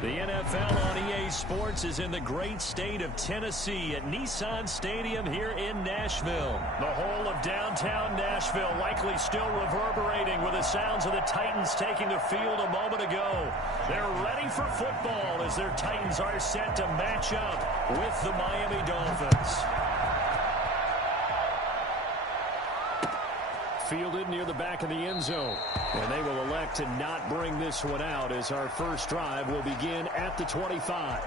The NFL on EA Sports is in the great state of Tennessee at Nissan Stadium here in Nashville. The whole of downtown Nashville likely still reverberating with the sounds of the Titans taking the field a moment ago. They're ready for football as their Titans are set to match up with the Miami Dolphins. Fielded near the back of the end zone. And they will elect to not bring this one out as our first drive will begin at the 25.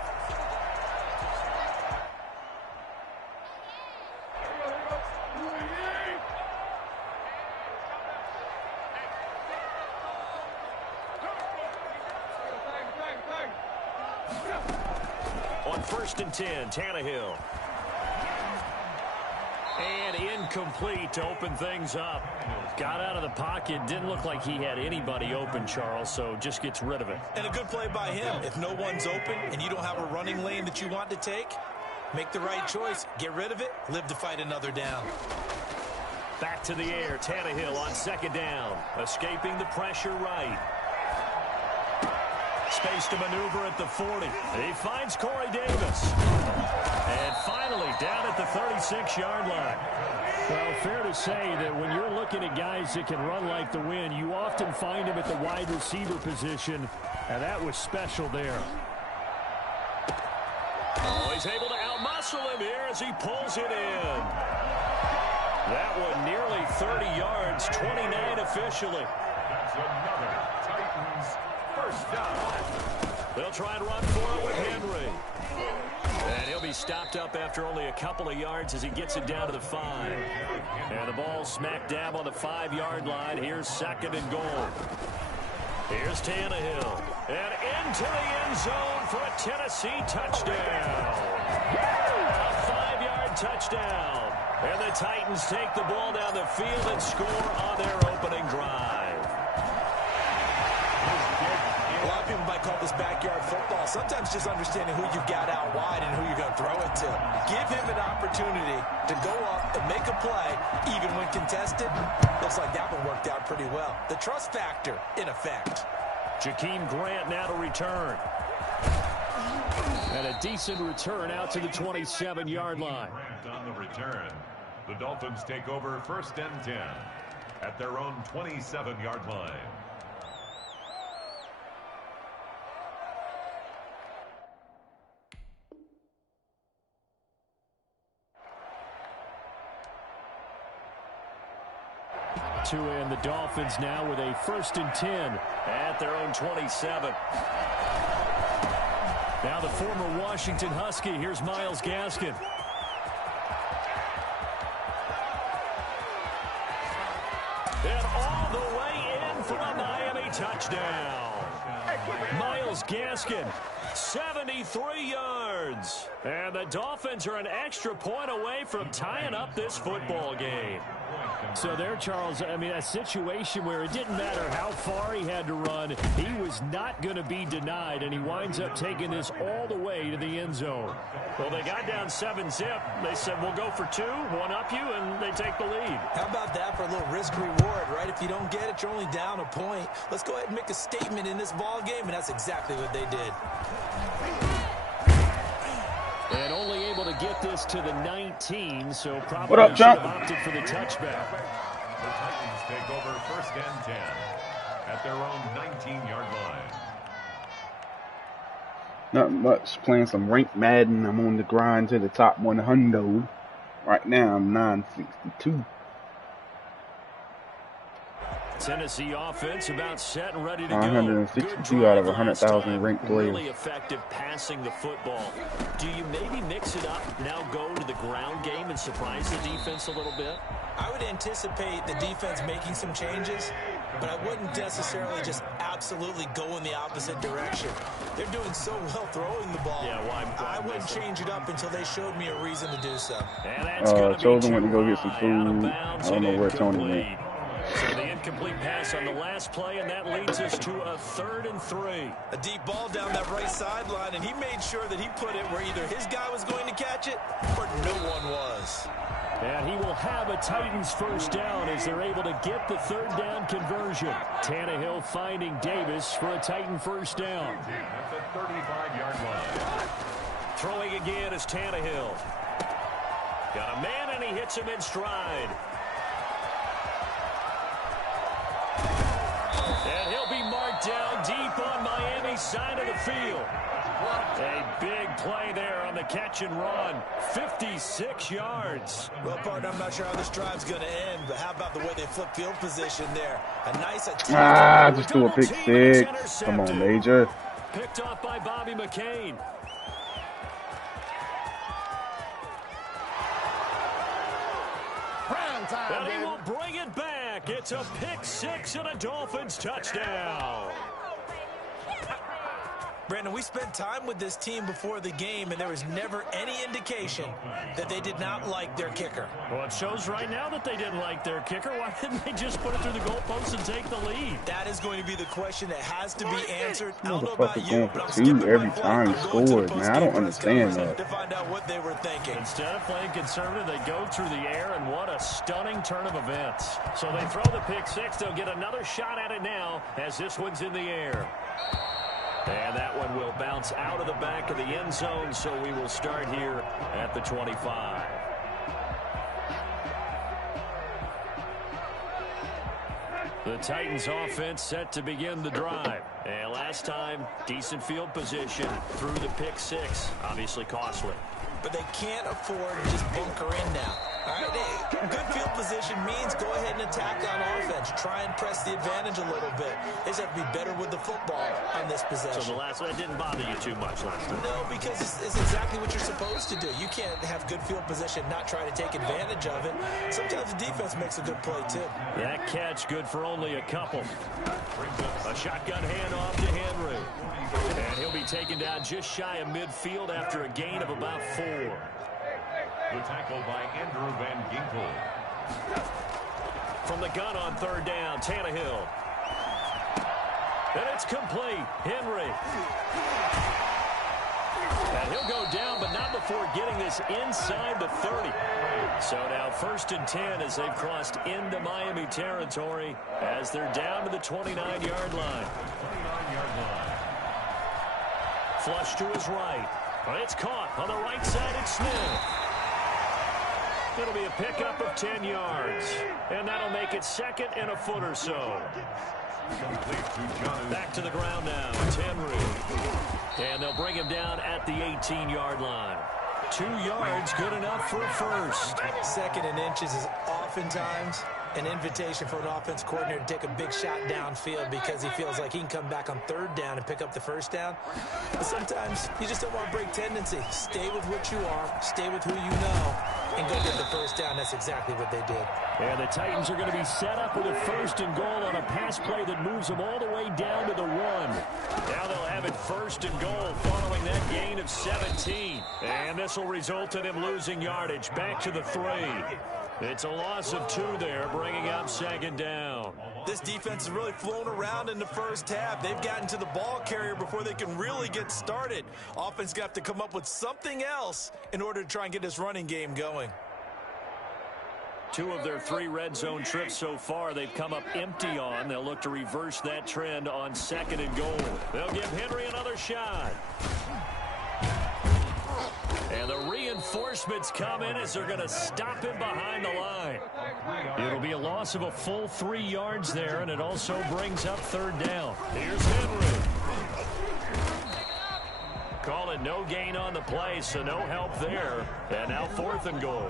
On 1st and 10, Tannehill. And incomplete to open things up. Got out of the pocket. Didn't look like he had anybody open, Charles, so just gets rid of it. And a good play by him. If no one's open and you don't have a running lane that you want to take, make the right choice. Get rid of it. Live to fight another down. Back to the air. Tannehill on 2nd down. Escaping the pressure right. Space to maneuver at the 40. He finds Corey Davis. And finally down at the 36-yard line. Well, fair to say that when you're looking at guys that can run like the wind, you often find them at the wide receiver position, and that was special there. Oh, he's able to outmuscle him here as he pulls it in. That one nearly 30 yards, 29 officially. That's another Titans first down. They'll try and run for it with Henry. And he'll be stopped up after only a couple of yards as he gets it down to the 5. And the ball smack dab on the 5-yard line. Here's 2nd and goal. Here's Tannehill. And into the end zone for a Tennessee touchdown. A 5-yard touchdown. And the Titans take the ball down the field and score on their opening drive. A lot of people might call this backyard football. Sometimes just understanding who you've got out wide and who you're going to throw it to. Give him an opportunity to go up and make a play, even when contested. Looks like that one worked out pretty well. The trust factor in effect. Jakeem Grant now to return. And a decent return out to the 27-yard line. Grant on the return. The Dolphins take over 1st and 10 at their own 27-yard line. To end the Dolphins now with a 1st and 10 at their own 27. Now the former Washington Husky. Here's Myles Gaskin. And all the way in for a Miami touchdown. Myles Gaskin, 73 yards. And the Dolphins are an extra point away from tying up this football game. So there, Charles, I mean, a situation where it didn't matter how far he had to run, he was not going to be denied, and he winds up taking this all the way to the end zone. Well, they got down 7-zip. They said, we'll go for 2, one up you, and they take the lead. How about that for a little risk-reward, right? If you don't get it, you're only down a point. Let's go ahead and make a statement in this ball game, and that's exactly what they did. And only able to get this to the 19, so probably what up, should Chuck? have opted for the touchback. The Titans take over 1st and 10 at their own 19-yard line. Not much. Playing some ranked Madden. I'm on the grind to the top 100. Right now, I'm 962. Tennessee offense about set and ready to go. 162 out of 100,000 ranked players. Really effective passing the football. Do you maybe mix it up, now go to the ground game and surprise the defense a little bit? I would anticipate the defense making some changes, but I wouldn't necessarily just absolutely go in the opposite direction. They're doing so well throwing the ball. Yeah, well, I wouldn't change it up until they showed me a reason to do so. And that's going to be Chosen went to go get some food. I don't know where Tony went. So the incomplete pass on the last play, and that leads us to a 3rd and 3. A deep ball down that right sideline, and he made sure that he put it where either his guy was going to catch it or no one was. And he will have a Titans first down as they're able to get the third down conversion. Tannehill finding Davis for a Titan first down. That's a 35-yard line. Throwing again is Tannehill. Got a man, and he hits him in stride. And he'll be marked down deep on Miami's side of the field. A big play there on the catch and run. 56 yards. Well, partner, I'm not sure how this drive's going to end, but how about the way they flip field position there? A nice attack. Just do a pick six. Come on, Major. Picked off by Bobby McCain. And he will bring it back. It's a pick six and a Dolphins touchdown. Brandon, we spent time with this team before the game, and there was never any indication that they did not like their kicker. Well, it shows right now that they didn't like their kicker. Why didn't they just put it through the goalpost and take the lead? That is going to be the question that has to be answered. I don't know about Motherfucker you, going but I'm for skipping two my every flight. time he I'm going to the scores, man. I don't post-game understand press that. to find out what they were thinking. Instead of playing conservative, they go through the air, and what a stunning turn of events. So they throw the pick six. They'll get another shot at it now as this one's in the air. And that one will bounce out of the back of the end zone, so we will start here at the 25. The Titans offense set to begin the drive. And last time, decent field position through the pick six. Obviously costly. But they can't afford to just bunker in now. All right, good field position means go ahead and attack on offense. Try and press the advantage a little bit. They just have to be better with the football on this possession. So the last one didn't bother you too much last time? No, because it's exactly what you're supposed to do. You can't have good field position, not try to take advantage of it. Sometimes the defense makes a good play, too. That catch good for only a couple. A shotgun handoff to Henry. And he'll be taken down just shy of midfield after a gain of about 4. The tackle by Andrew Van Ginkel. From the gun on third down, Tannehill. And it's complete. Henry. And he'll go down, but not before getting this inside the 30. So now 1st and 10 as they've crossed into Miami territory as they're down to the 29-yard line. 29-yard line. Flush to his right. It's caught on the right side. It's Smith. It'll be a pickup of 10 yards. And that'll make it 2nd and a foot or so. Back to the ground now. It's Henry. And they'll bring him down at the 18-yard line. 2 yards, good enough for a first. 2nd and inches is oftentimes an invitation for an offense coordinator to take a big shot downfield because he feels like he can come back on 3rd down and pick up the 1st down. But sometimes you just don't want to break tendency. Stay with what you are, stay with who you know, and go get the 1st down. That's exactly what they did. And the Titans are going to be set up with a 1st and goal on a pass play that moves them all the way down to the 1. Now they'll have it 1st and goal following that gain of 17. And this will result in him losing yardage back to the 3. It's a loss of 2 there, bringing up 2nd down. This defense has really flown around in the first half. They've gotten to the ball carrier before they can really get started. Offense got to have to come up with something else in order to try and get this running game going. 2 of their 3 red zone trips so far they've come up empty on. They'll look to reverse that trend on 2nd and goal. They'll give Henry another shot. And the reinforcements come in as they're going to stop him behind the line. It'll be a loss of a full 3 yards there, and it also brings up 3rd down. Here's Henry. Call it no gain on the play, so no help there. And now 4th and goal.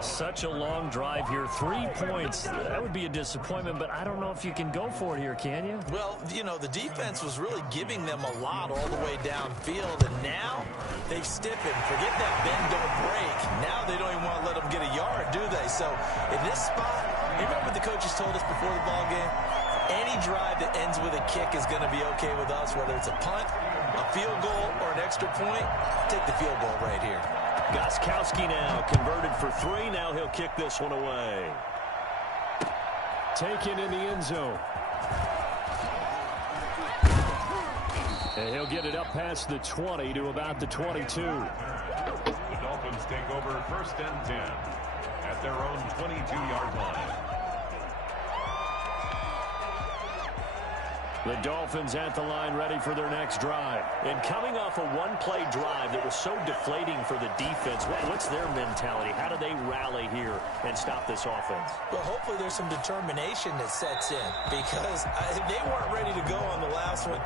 Such a long drive here. 3 points. That would be a disappointment, but I don't know if you can go for it here, can you? Well, you know, the defense was really giving them a lot all the way downfield, and now they've stiffened. Forget that bend, don't break. Now they don't even want to let them get a yard, do they? So in this spot, you remember what the coaches told us before the ball game? Any drive that ends with a kick is going to be okay with us, whether it's a punt, a field goal, or an extra point. Take the field goal right here. Gostkowski now converted for 3. Now he'll kick this one away. Taken in the end zone. And he'll get it up past the 20 to about the 22. The Dolphins Dolphins take over 1st and 10 at their own 22-yard line. The Dolphins at the line ready for their next drive. And coming off a one-play drive that was so deflating for the defense, what's their mentality? How do they rally here and stop this offense? Well, hopefully there's some determination that sets in because they weren't ready to go on the last one.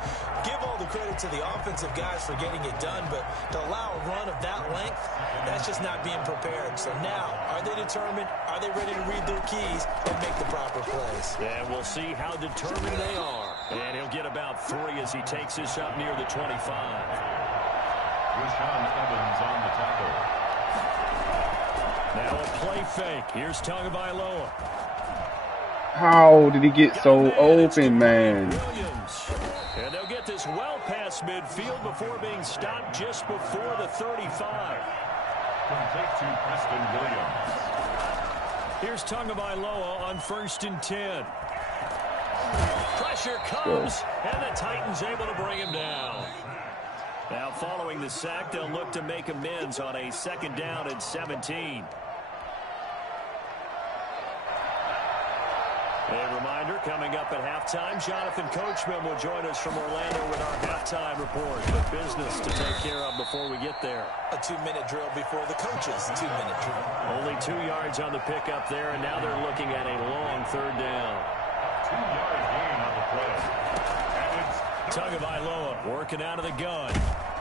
Give all the credit to the offensive guys for getting it done, but to allow a run of that length, that's just not being prepared. So now, are they determined? Are they ready to read their keys and make the proper plays? And we'll see how determined they are. And he'll get about 3 as he takes this up near the 25. Rashaan Evans on the tackle. Now a play fake. Here's Tagovailoa. How did he get so open, man? Williams. And they'll get this well past midfield before being stopped just before the 35. Complete to Preston Williams. Here's Tagovailoa on 1st and 10. Pressure comes, and the Titans able to bring him down. Now following the sack, they'll look to make amends on a 2nd down and 17. A reminder, coming up at halftime, Jonathan Coachman will join us from Orlando with our halftime report. But business to take care of before we get there. A 2-minute drill before the coaches' 2-minute drill. Only 2 yards on the pickup there, and now they're looking at a long 3rd down. 2-yard gain on the play. And it's Tagovailoa working out of the gun.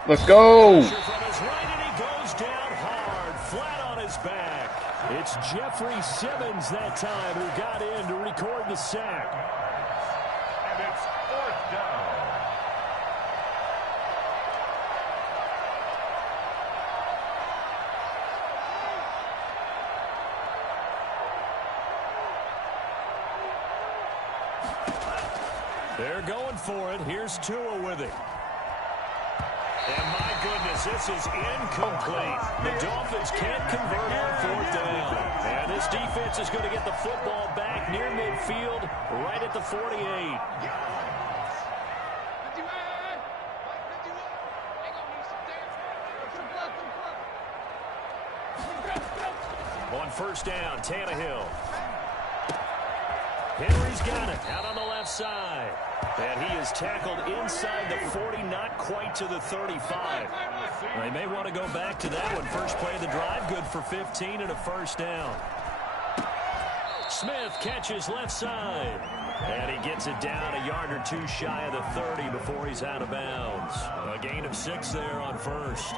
Let's go. From his right, and he goes down hard, flat on his back. It's Jeffrey Simmons that time who got in to record the sack. And it's 4th down. They're going for it. Here's Tua with it. And my goodness, this is incomplete. The Dolphins can't convert on 4th down. And this defense is going to get the football back near midfield, right at the 48. On 1st down, Tannehill. Henry's got it out on the left side. And he is tackled inside the 40, not quite to the 35. They may want to go back to that one. First play of the drive, good for 15 and a 1st down. Smith catches left side. And he gets it down a yard or 2 shy of the 30 before he's out of bounds. A gain of 6 there on 1st.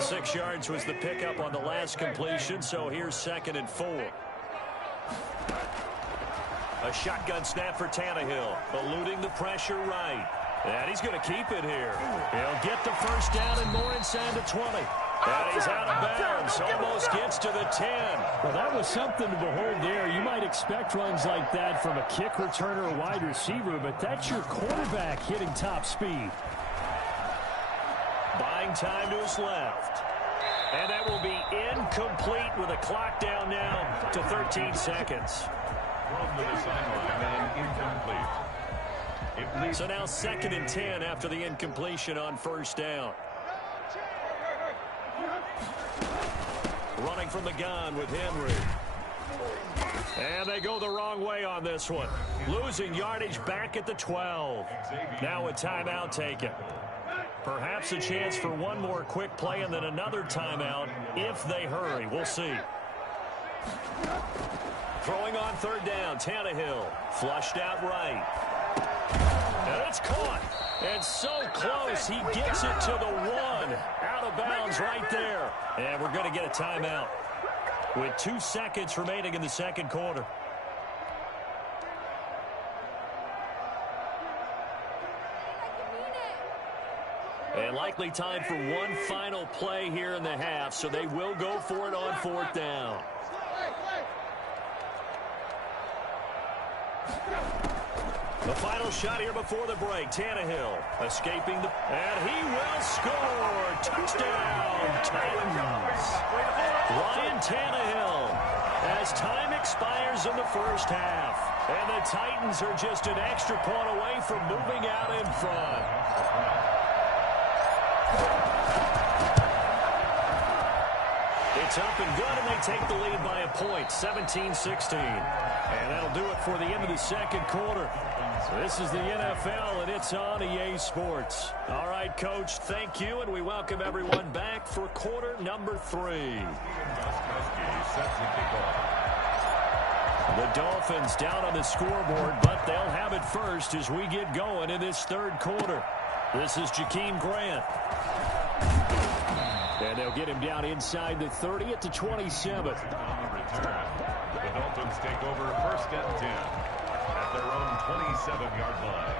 6 yards was the pickup on the last completion, so here's 2nd and 4. A shotgun snap for Tannehill, eluding the pressure right. And he's going to keep it here. He'll get the 1st down and more inside the 20. And he's out of bounds, almost gets to the 10. Well, that was something to behold there. You might expect runs like that from a kick returner or wide receiver, but that's your quarterback hitting top speed. Buying time to his left. And that will be incomplete with a clock down now to 13 seconds. From the sideline and incomplete. So now 2nd and 10 after the incompletion on 1st down. Running from the gun with Henry. And they go the wrong way on this one. Losing yardage back at the 12. Now a timeout taken. Perhaps a chance for one more quick play and then another timeout if they hurry. We'll see. Throwing on 3rd down, Tannehill. Flushed out right. And it's caught. And so close, he gets it to the 1. Out of bounds right there. And we're going to get a timeout with 2 seconds remaining in the 2nd quarter. And likely time for one final play here in the half, so they will go for it on 4th down. The final shot here before the break. Tannehill escaping the... And he will score. Touchdown, Titans. Ryan Tannehill as time expires in the 1st half. And the Titans are just an extra point away from moving out in front. It's up and good, and they take the lead by a point, 17-16. And that'll do it for the end of the second quarter. So this is the NFL, and it's on EA Sports. All right, Coach, thank you, and we welcome everyone back for quarter number 3. The Dolphins down on the scoreboard, but they'll have it first as we get going in this third quarter. This is Jakeem Grant. And they'll get him down inside the 30 at the 27. The Dolphins take over first and 10 at their own 27-yard line.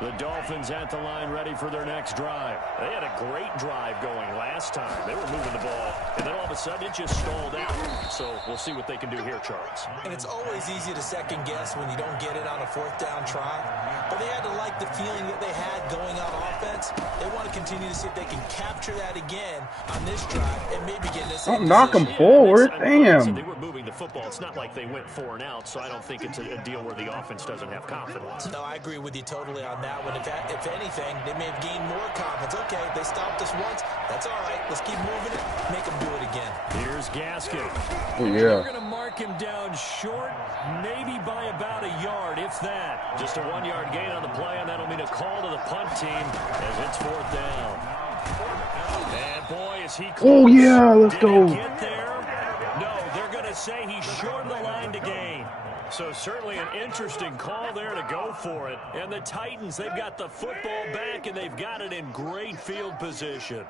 The Dolphins at the line ready for their next drive. They had a great drive going last time. They were moving the ball, and then all of a sudden it just stalled out. So we'll see what they can do here, Charles. And it's always easy to second guess when you don't get it on a fourth down try. But they had to like the feeling that they had going on offense. They want to continue to see if they can capture that again on this drive and maybe get this. Don't knock them forward. Damn. They were moving the football. It's not like they went 4 and out, so I don't think it's a deal where the offense doesn't have confidence. No, I agree with you totally on that one. If anything, they may have gained more confidence. Okay, they stopped us once. That's all right. Let's keep moving it. Make them do it again. Here's Gaskin. Oh, yeah. They're going to mark him down short, maybe by about a yard, if that. Just a 1-yard gain on the play, and that'll mean a call to the punt team as it's 4th down. And boy, is he close. Oh, yeah, let's Did go. he get there? No, they're going to say he's short of the line to gain. So certainly an interesting call there to go for it. And the Titans, they've got the football back, and they've got it in great field position.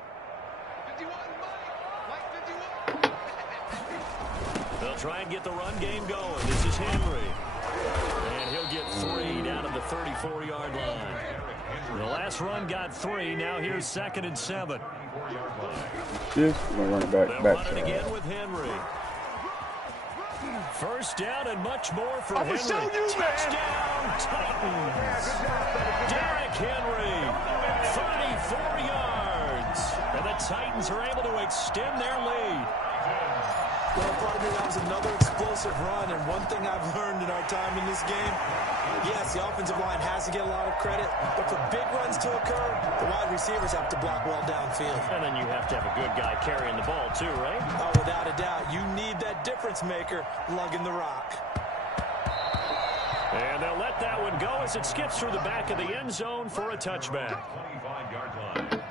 They'll try and get the run game going. This is Henry. And he'll get 3 down at the 34-yard line. The last run got 3. Now here's 2nd and 7. Just gonna run it back. They'll Back run it side. again with Henry. First down and much more for Henry. Touchdown, Titans. Derrick Henry, 34 yards. And the Titans are able to extend their lead. Well, partner, that was another explosive run, and one thing I've learned in our time in this game, yes, the offensive line has to get a lot of credit, but for big runs to occur, the wide receivers have to block well downfield. And then you have to have a good guy carrying the ball too, right? Oh, without a doubt, you need that difference maker lugging the rock. And they'll let that one go as it skips through the back of the end zone for a touchback. 25-yard line.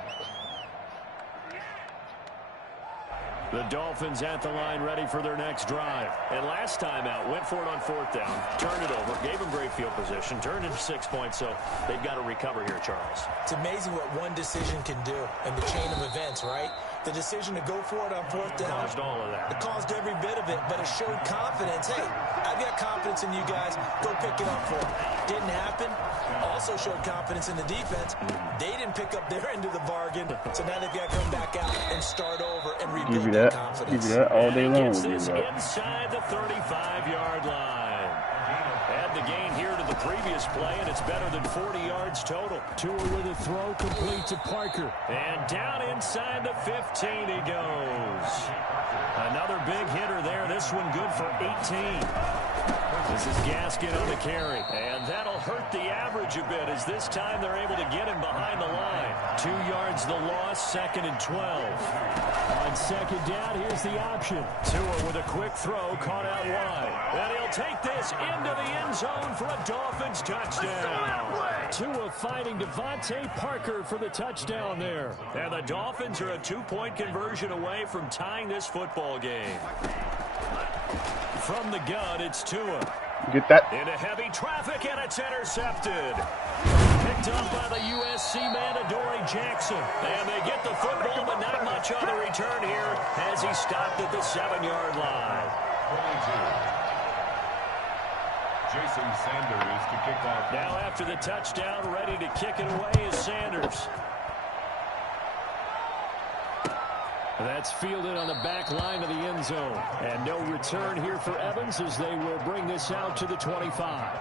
The Dolphins at the line ready for their next drive. And last time out, went for it on 4th down, turned it over, gave them great field position, turned into 6 points, so they've got to recover here, Charles. It's amazing what one decision can do in the chain of events, right? The decision to go for it on 4th down. Caused all of that. It caused every bit of it, but it showed confidence. Hey, I've got confidence in you guys. Go pick it up for them. Didn't happen. Also showed confidence in the defense. They didn't pick up their end of the bargain, so now they've got to come back out and start over and rebuild their confidence. Give you that all day long. Gets this inside the 35-yard line. Add the gain here to the previous play, and it's better than 40 yards total. Tua with a throw complete to Parker. And down inside the 15 he goes. Another big hitter there. This one good for 18. This is Gaskin on the carry. And that'll hurt the average a bit as this time they're able to get him behind the line. 2 yards the loss, 2nd and 12. On 2nd down, here's the option. Tua with a quick throw, caught out wide. And he'll take this into the end zone for a Dolphins touchdown. Tua fighting Devontae Parker for the touchdown there. And the Dolphins are a 2-point conversion away from tying this football game. From the gun, it's Tua. Get that. Into heavy traffic, and it's intercepted. Picked up by the USC man, Adoree Jackson. And they get the football, but not much on the return here as he stopped at the 7-yard line. 22. Jason Sanders to kick off. Now after the touchdown, ready to kick it away is Sanders. That's fielded on the back line of the end zone. And no return here for Evans as they will bring this out to the 25.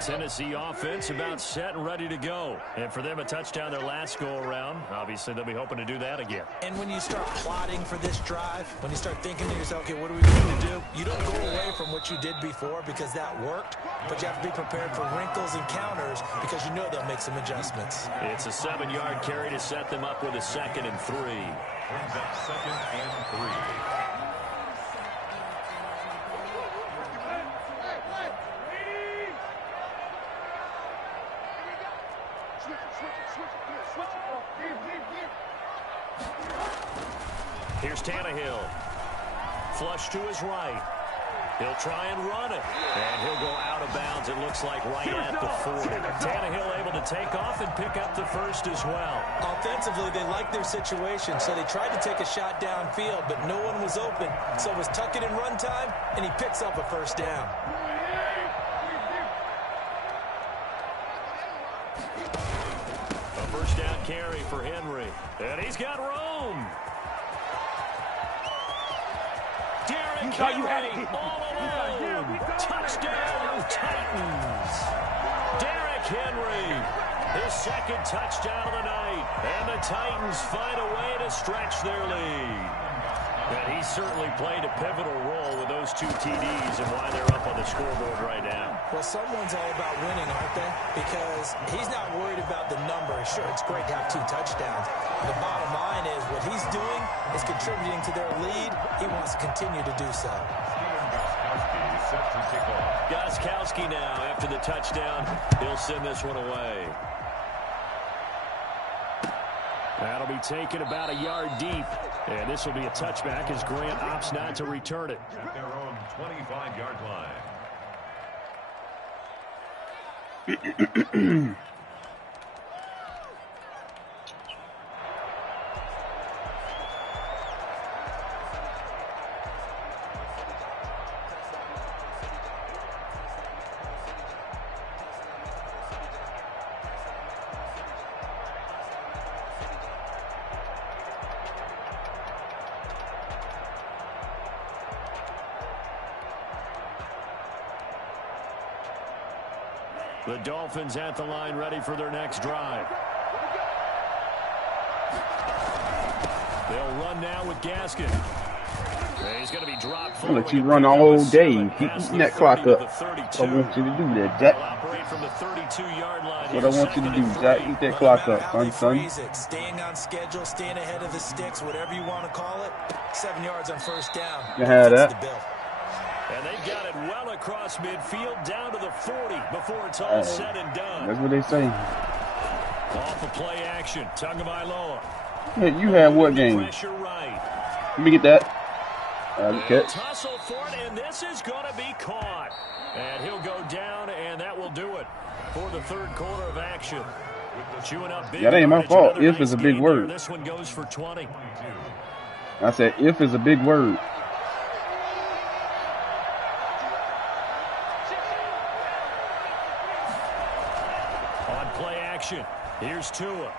Tennessee offense about set and ready to go. And for them, a touchdown their last go-around. Obviously, they'll be hoping to do that again. And when you start plotting for this drive, when you start thinking to yourself, okay, what are we going to do? You don't go away from what you did before because that worked, but you have to be prepared for wrinkles and counters because you know they'll make some adjustments. It's a 7-yard carry to set them up with a 2nd and 3. Brings up 2nd and 3. Here's Tannehill. Flush to his right. He'll try and run it. And he'll go out of bounds, it looks like, right at the 40. Tannehill able to take off and pick up the first as well. Offensively, they liked their situation, so they tried to take a shot downfield, but no one was open. So it was tuck it in run time, and he picks up a first down. A first down carry for Henry. And he's got room. Derrick Henry all alone. Touchdown, Titans. Derrick Henry, his 2nd touchdown of the night. And the Titans find a way to stretch their lead. And he certainly played a pivotal role with those 2 TDs and why they're up on the scoreboard right now. Well, someone's all about winning, aren't they? Because he's not worried about the number. Sure, it's great to have 2 touchdowns. The bottom line is what he's doing is contributing to their lead. He wants to continue to do so. Gostkowski now, after the touchdown, he'll send this one away. That'll be taken about a yard deep. And this will be a touchback as Grant opts not to return it. At their own 25-yard line. The Dolphins at the line ready for their next drive. They'll run now with Gaskin. He's going to be dropped. I'll let you run all day. Keep eating that clock up. I want you to do that, Jack. What I want you to do, Jack. Eat that clock up, son. Staying on schedule, staying ahead of the sticks, whatever you want to call it. 7 yards on first down. You had that. And they've got it well across midfield down to the 40 before it's all said and done. That's what they say. Off the play action. Tagovailoa. Hey, you had what game? Pressure right. Let me get that. Catch. Tussle for it, and this is going to be caught. And he'll go down, and that will do it for the 3rd quarter of action. Chewing up big. That ain't my fault. If is a big word. This one goes for 20. I said if is a big word. On play action, here's Tua.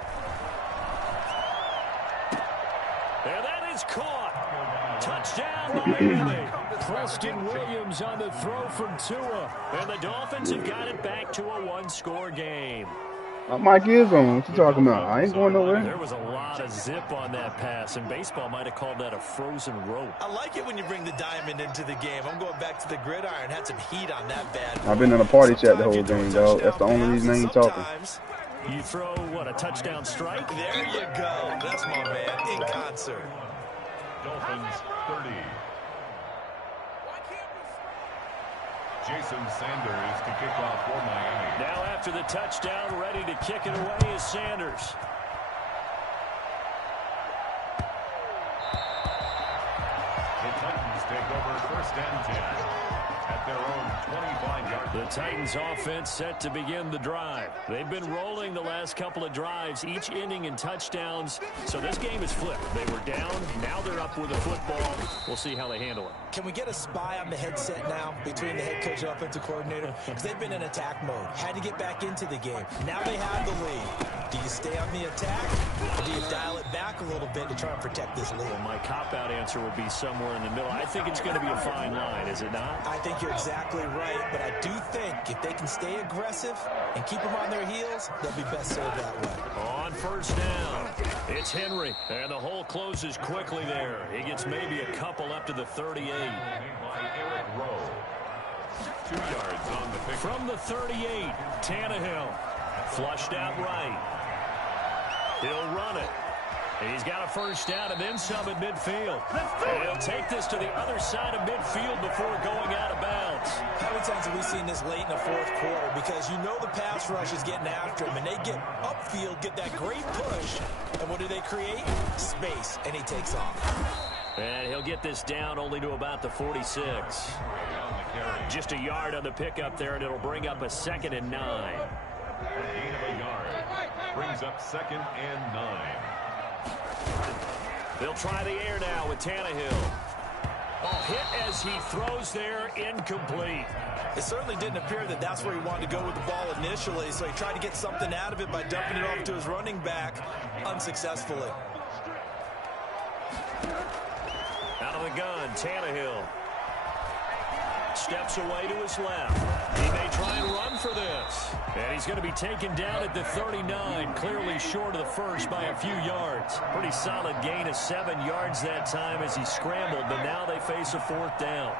And that is caught. Touchdown, Miami. Preston Williams on the throw from Tua. And the Dolphins have got it back to a 1-score game. My mic is on. What you talking about? I ain't going nowhere. There was a lot of zip on that pass, and baseball might have called that a frozen rope. I like it when you bring the diamond into the game. I'm going back to the gridiron. Had some heat on that bad boy. I've been in a party chat the whole game, dog. That's the only reason I ain't talking. You throw, what, a touchdown strike? There you go. That's my man in concert. Dolphins 30. Jason Sanders to kick off for Miami. Now after the touchdown, ready to kick it away is Sanders. The Titans take over 1st and 10 at their own 25-yard line. The Titans offense set to begin the drive. They've been rolling the last couple of drives, each inning in touchdowns. So this game is flipped. They were down, now they're up with the football. We'll see how they handle it. Can we get a spy on the headset now between the head coach and offensive coordinator? Because they've been in attack mode. Had to get back into the game. Now they have the lead. Do you stay on the attack, or do you dial it back a little bit to try and protect this lead? Well, my cop-out answer would be somewhere in the middle. I think it's going to be a fine line, is it not? I think you're exactly right, but I do think if they can stay aggressive and keep them on their heels, they'll be best served that way. On first down, it's Henry, and the hole closes quickly there. He gets maybe a couple up to the 38. 2 yards on the pick. From the 38, Tannehill flushed out right. He'll run it. He's got a first down and then some at midfield. And he'll take this to the other side of midfield before going out of bounds. How many times have we seen this late in the fourth quarter? Because you know the pass rush is getting after him, and they get upfield, get that great push. And what do they create? Space, and he takes off. And he'll get this down only to about the 46. Just a yard on the pickup there, and it'll bring up a 2nd and 9. Gain of a yard. Brings up 2nd and 9. They'll try the air now with Tannehill. Oh, hit as he throws there, incomplete. It certainly didn't appear that that's where he wanted to go with the ball initially, so he tried to get something out of it by dumping it off to his running back unsuccessfully. Out of the gun, Tannehill. Steps away to his left. He may try and run for this. And he's going to be taken down at the 39, clearly short of the first by a few yards. Pretty solid gain of 7 yards that time as he scrambled, but now they face a 4th down.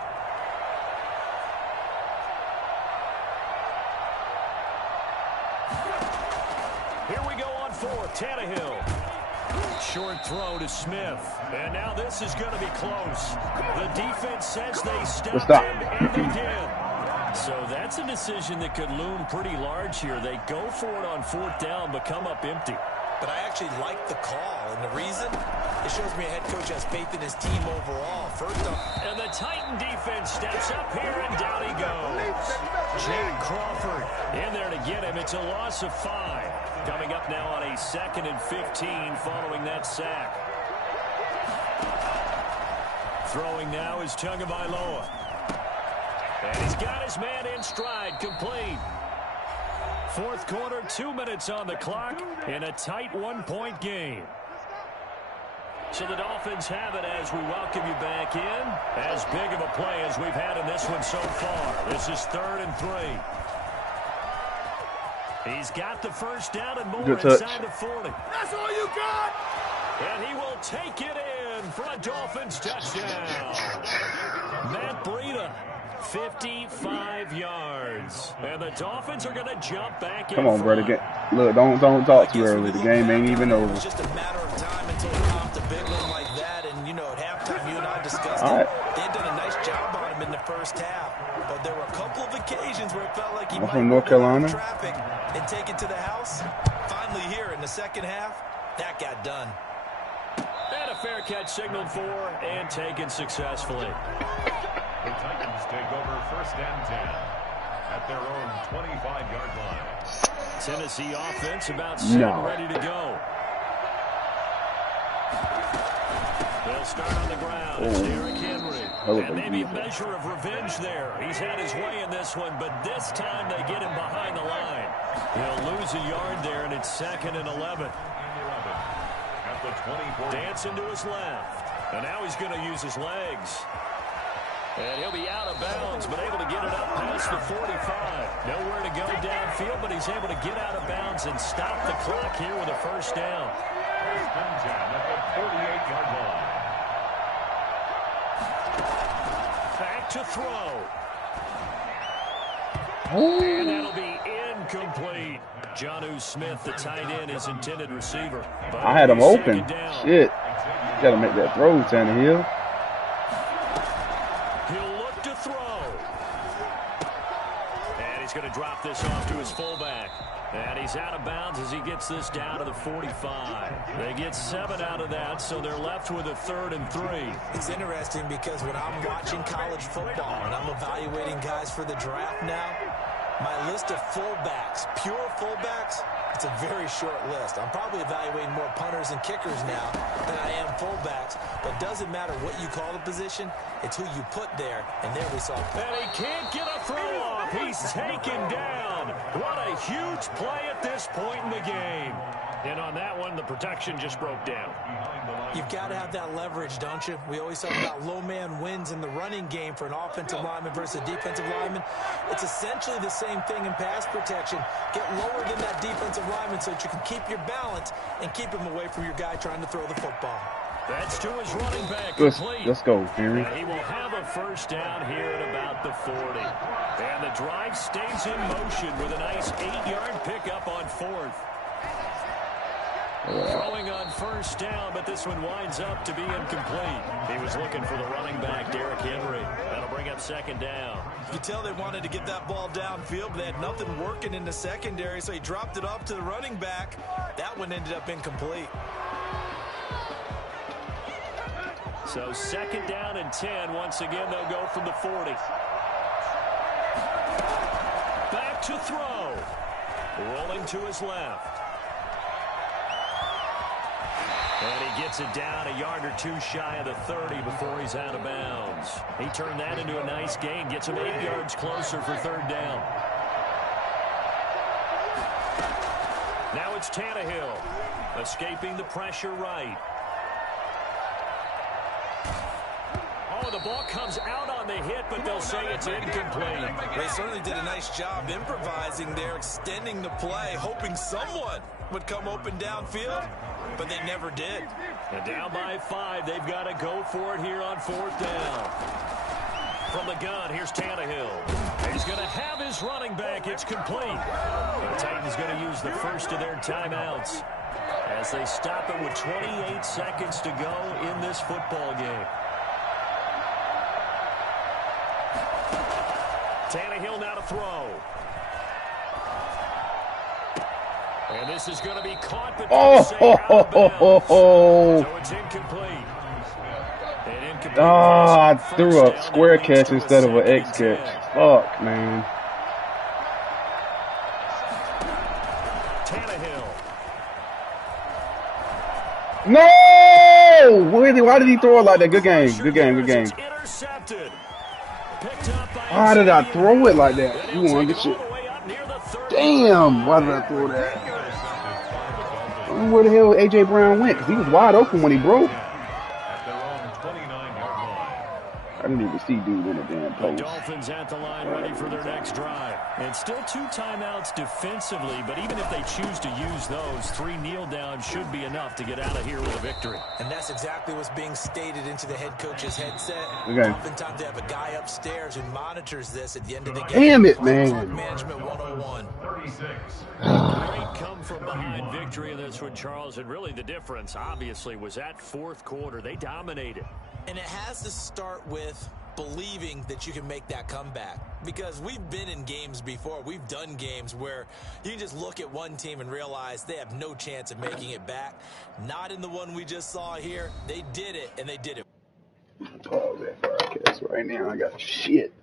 Here we go on 4th, Tannehill. Short throw to Smith. And now this is going to be close. The defense says they stopped him, and they did. So that's a decision that could loom pretty large here. They go for it on 4th down, but come up empty. But I actually like the call, and the reason? It shows me a head coach has faith in his team overall. First up. And the Titan defense steps up here, and down he goes. Jack Crawford in there to get him. It's a loss of 5. Coming up now on a 2nd and 15 following that sack. Throwing now is Tagovailoa. And he's got his man in stride, complete. 4th quarter, 2 minutes on the clock in a tight 1-point game. So the Dolphins have it as we welcome you back in. As big of a play as we've had in this one so far. This is 3rd and 3. He's got the first down and more inside the 40. That's all you got! And he will take it in for a Dolphins touchdown. Matt Breida, 55 yards. And the Dolphins are going to jump back in. Come on, brother. Look, don't talk too early. The game ain't even over. It's just a matter of time until he popped a big one like that. And, you know, at halftime, you and I discussed it. They had done a nice job on him in the first half. But there were a couple of occasions where it felt like he might from North Carolina. Traffic and take it to the house. Finally here in the second half, that got done. And a fair catch signaled for and taken successfully. The Titans take over 1st and 10 at their own 25-yard line. Tennessee offense about set and ready to go. They'll start on the ground. It's Derrick Henry. And maybe a measure of revenge there. He's had his way in this one, but this time they get him behind the line. He'll lose a yard there, and it's 2nd and 11. At the 24. Dancing to his left. And now he's going to use his legs. And he'll be out of bounds, but able to get it up past the 45. Nowhere to go downfield, but he's able to get out of bounds and stop the clock here with a first down. 1st and 10 at the 48-yard line. Back to throw. And that'll be incomplete. Jonnu Smith, the tight end, his intended receiver. But I had him open. Shit. Got to make that throw, Tannehill. He'll look to throw. And he's going to drop this off to his fullback. And he's out of bounds as he gets this down to the 45. They get 7 out of that, so they're left with a 3rd and 3. It's interesting because when I'm watching college football and I'm evaluating guys for the draft now, my list of fullbacks, pure fullbacks, it's a very short list. I'm probably evaluating more punters and kickers now than I am fullbacks. But it doesn't matter what you call the position. It's who you put there, and there we saw. And he can't get a throw off. He's taken down. What a huge play at this point in the game. And on that one, the protection just broke down. You've got to have that leverage, don't you? We always talk about low man wins in the running game for an offensive lineman versus a defensive lineman. It's essentially the same thing in pass protection. Get lower than that defensive lineman so that you can keep your balance and keep him away from your guy trying to throw the football. That's to his running back. Let's go, Henry. He will have a first down here at about the 40. And the drive stays in motion with a nice 8-yard pickup on 4th. Throwing on first down, but this one winds up to be incomplete. He was looking for the running back, Derrick Henry. That'll bring up second down. You could tell they wanted to get that ball downfield, but they had nothing working in the secondary, so he dropped it off to the running back. That one ended up incomplete. So second down and 10. Once again, they'll go from the 40. Back to throw. Rolling to his left. And he gets it down a yard or two shy of the 30 before he's out of bounds. He turned that into a nice gain. Gets him 8 yards closer for third down. Now it's Tannehill. Escaping the pressure right. Oh, the ball comes out on the hit, but they'll say it's incomplete. They certainly did a nice job improvising there, extending the play, hoping someone would come open downfield, but they never did. And down by 5, they've got to go for it here on fourth down. From the gun, here's Tannehill. He's going to have his running back. It's complete. The Titans going to use the first of their timeouts as they stop it with 28 seconds to go in this football game. Tannehill now to throw. And this is going to be caught, but so it's incomplete. I threw a square catch instead of an X catch. Fuck, man. Tannehill. No! Why did he throw it like that? Good game. Good game. Good game. Intercepted. Picked up by Why did I throw it like that? You want this shit? Damn! Why did I throw that? I don't know where the hell A.J. Brown went, because he was wide open when he broke. I didn't even see dude in the damn post. The Dolphins at the line ready for their next drive. And still 2 timeouts defensively, but even if they choose to use those, 3 kneel downs should be enough to get out of here with a victory. And that's exactly what's being stated into the head coach's headset. Okay. Oftentimes they have a guy upstairs who monitors this at the end of the game. Damn it, man. Management 101. Great come from behind victory in this one, Charles. And really the difference, obviously, was that fourth quarter. They dominated. And it has to start with believing that you can make that comeback. Because we've been in games before. We've done games where you can just look at one team and realize they have no chance of making it back. Not in the one we just saw here. They did it, and they did it. Oh, that broadcast right now. I got shit.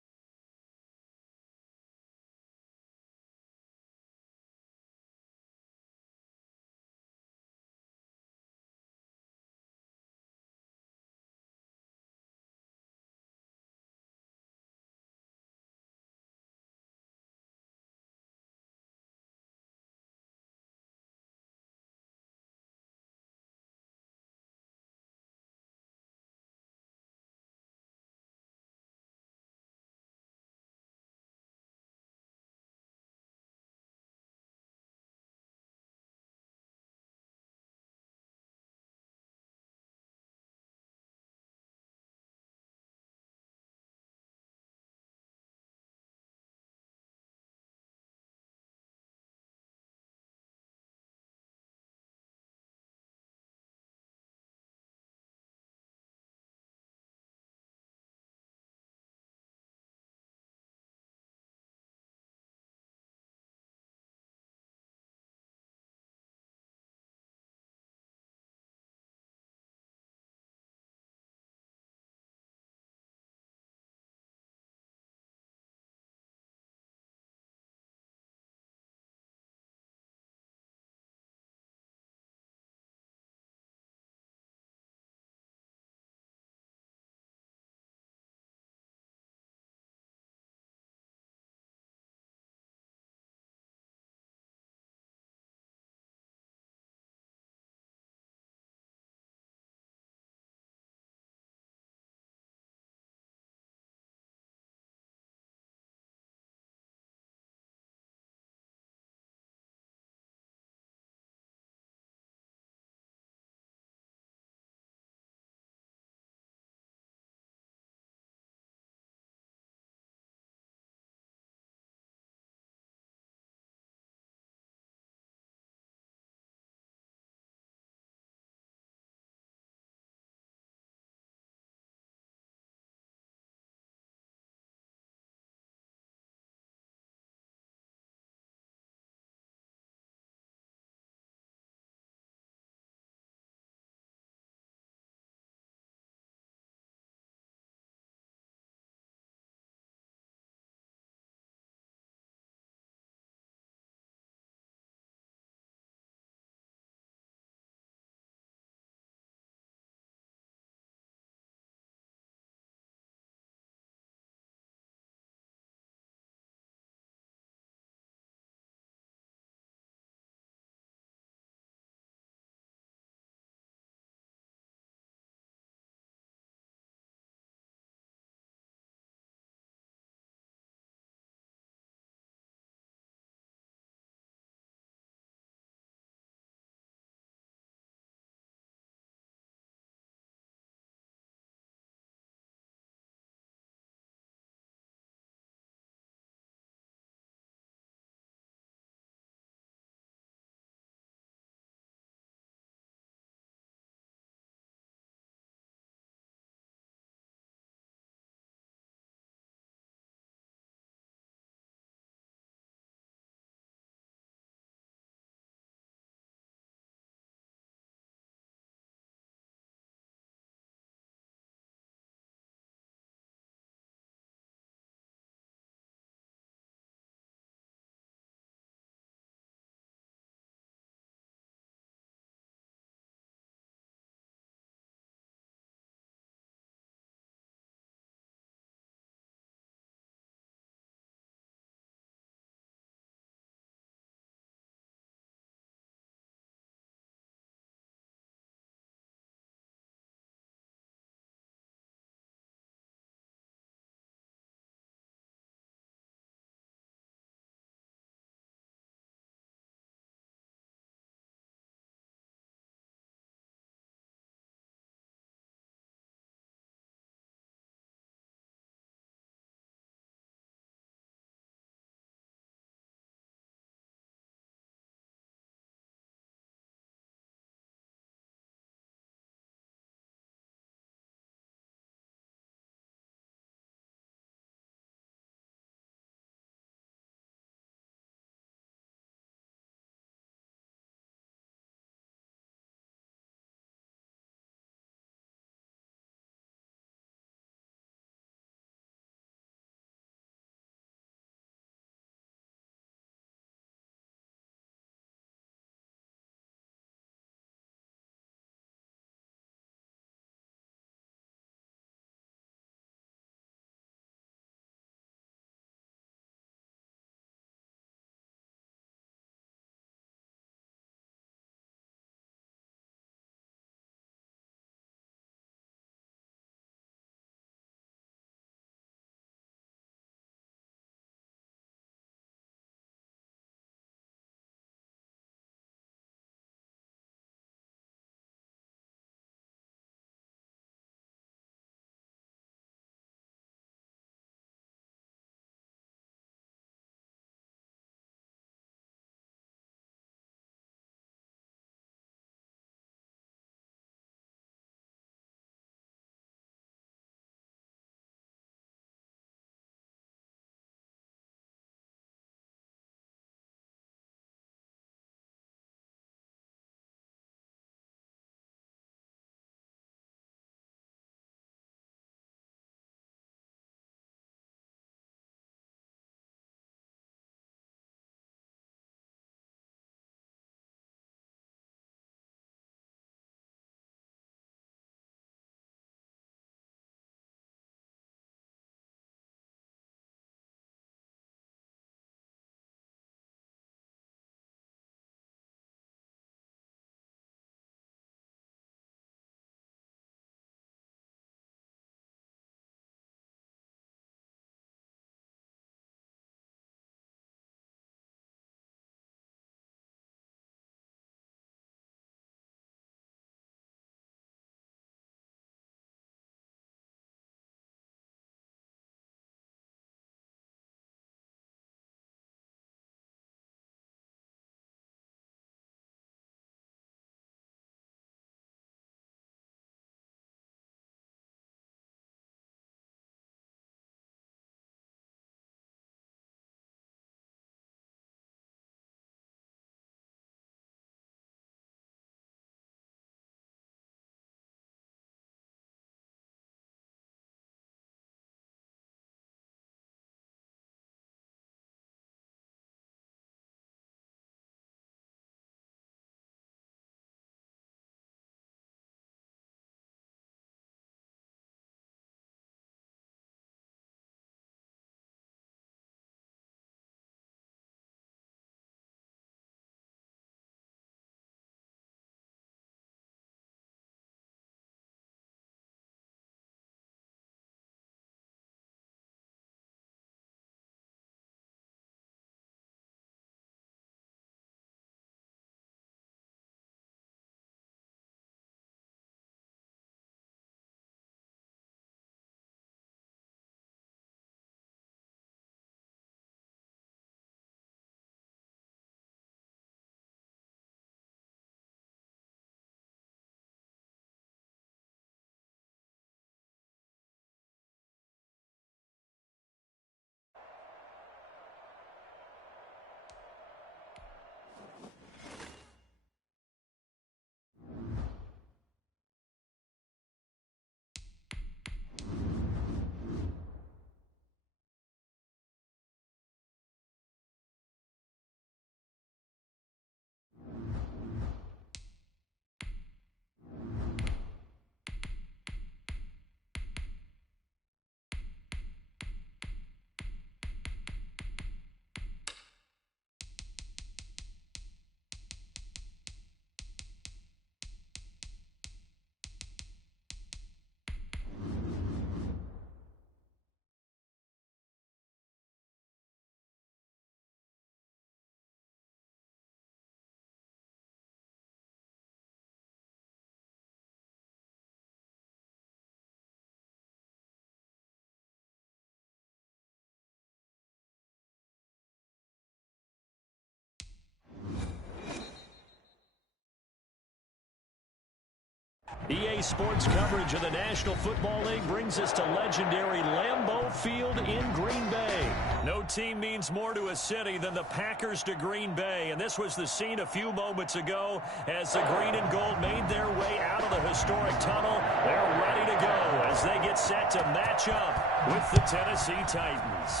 EA Sports coverage of the National Football League brings us to legendary Lambeau Field in Green Bay. No team means more to a city than the Packers to Green Bay, and this was the scene a few moments ago as the green and gold made their way out of the historic tunnel. They're ready to go as they get set to match up with the Tennessee Titans.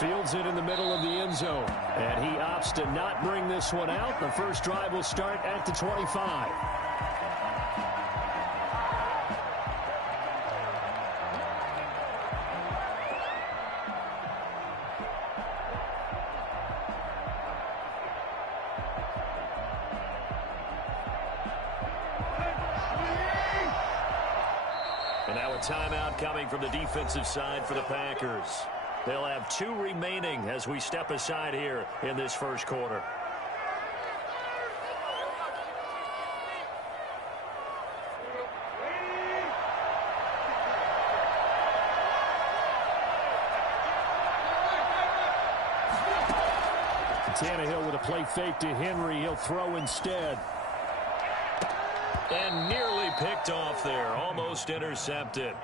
Fields it in the middle of the end zone, and he opts to not bring this one out. The first drive will start at the 25. And now a timeout coming from the defensive side for the Packers. They'll have 2 remaining as we step aside here in this first quarter. Tannehill with a play fake to Henry. He'll throw instead. And nearly picked off there. Almost intercepted.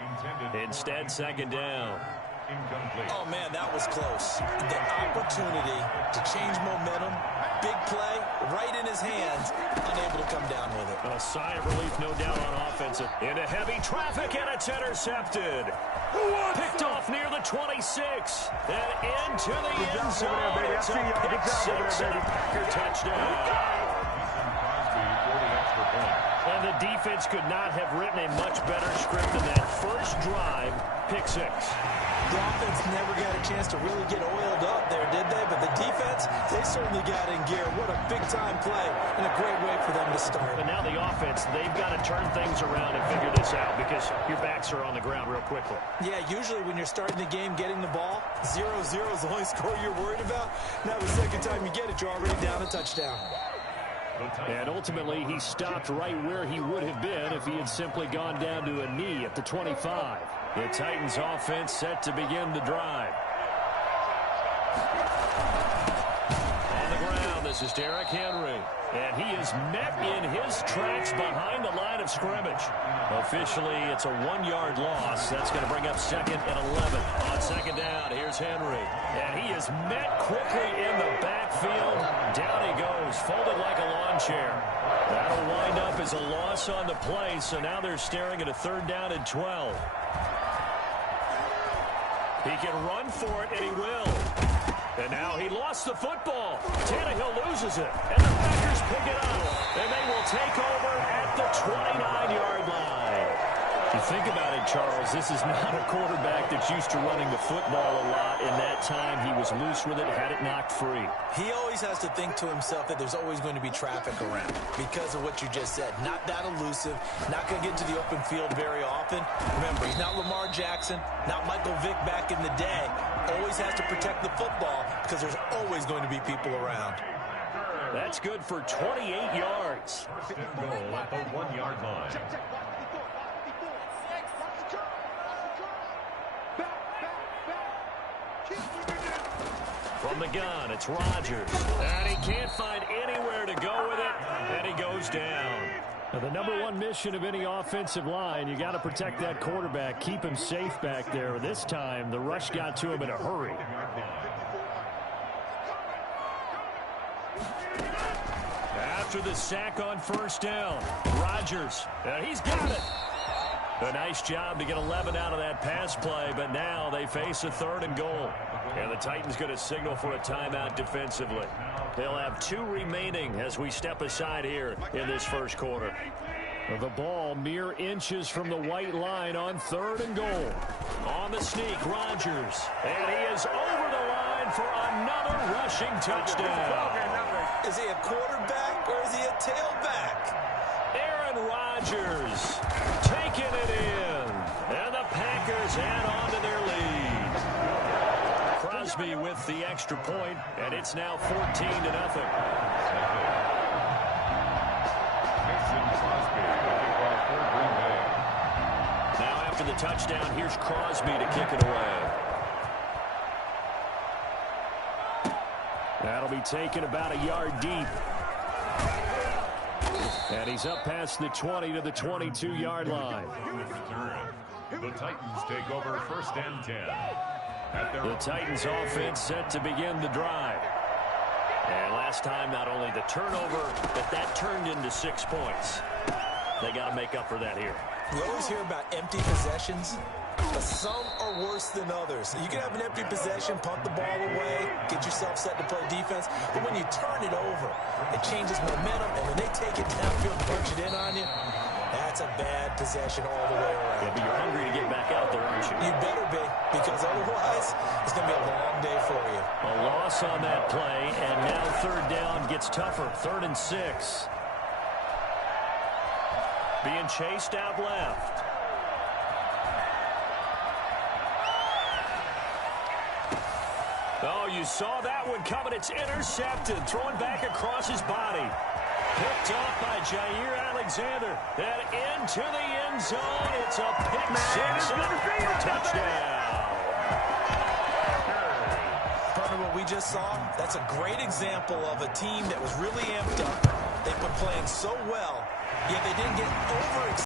Instead, second down. Incomplete. Oh, man, that was close. The opportunity to change momentum, big play, right in his hands, unable to come down with it. A sigh of relief, no doubt, on offense. Into heavy traffic, and it's intercepted. Picked off near the 26. And into the end zone. It's a pick six and a Packer touchdown. And the defense could not have written a much better script than that first drive, pick six. The offense never got a chance to really get oiled up there, did they? But the defense, they certainly got in gear. What a big-time play and a great way for them to start. But now the offense, they've got to turn things around and figure this out because your backs are on the ground real quickly. Yeah, usually when you're starting the game getting the ball, 0-0 is the only score you're worried about. Now the second time you get it, you're already down a touchdown. And ultimately, he stopped right where he would have been if he had simply gone down to a knee at the 25. The Titans offense set to begin the drive. On the ground, this is Derrick Henry. And he is met in his tracks behind the line of scrimmage. Officially, it's a 1-yard loss. That's going to bring up second and 11. On second down, here's Henry. And he is met quickly in the backfield. Down he goes, folded like a lawn chair. That'll wind up as a loss on the play, so now they're staring at a 3rd down and 12. He can run for it, and he will. And now he lost the football. Tannehill loses it, and the Packers pick it up. And they will take over at the 29-yard line. If you think about it, Charles, this is not a quarterback that's used to running the football a lot. In that time, he was loose with it, had it knocked free. He always has to think to himself that there's always going to be traffic around because of what you just said. Not that elusive, not going to get into the open field very often. Remember, he's not Lamar Jackson, not Michael Vick back in the day. Always has to protect the football because there's always going to be people around. That's good for 28 yards. First and goal at the 1-yard line. From the gun, it's Rodgers. And he can't find anywhere to go with it, and he goes down. Now, the number one mission of any offensive line, you got to protect that quarterback, keep him safe back there. This time, the rush got to him in a hurry. After the sack on first down, Rodgers, he's got it. A nice job to get 11 out of that pass play, but now they face a 3rd and goal. And the Titans going to signal for a timeout defensively. They'll have 2 remaining as we step aside here in this first quarter. The ball mere inches from the white line on 3rd and goal. On the sneak, Rodgers. And he is over the line for another rushing touchdown. Is he a quarterback or is he a tailback? Aaron Rodgers taking it in. And the Packers add on to their lead. Crosby with the extra point, and it's now 14-0. Now after the touchdown, here's Crosby to kick it away. That'll be taken about a yard deep. And he's up past the 20 to the 22-yard line. The Titans take over 1st and 10. The Titans offense set to begin the drive. And last time, not only the turnover, but that turned into 6 points. They got to make up for that here. We always hear about empty possessions, but some are worse than others. You can have an empty possession, punt the ball away, get yourself set to play defense, but when you turn it over, it changes momentum, and when they take it downfield and punch it in on you, that's a bad possession all the way around. Yeah, but you're hungry to get back out there, aren't you? You better be, because otherwise, it's going to be a long day for you. A loss on that play, and now 3rd down gets tougher. 3rd and 6. Being chased out left. Oh, you saw that one coming. It's intercepted. Thrown back across his body. Picked off by Jair Alexander. And into the end zone. It's a pick six for a touchdown. Partner, what we just saw, that's a great example of a team that was really amped up. They've been playing so well, yet they didn't get overexcited.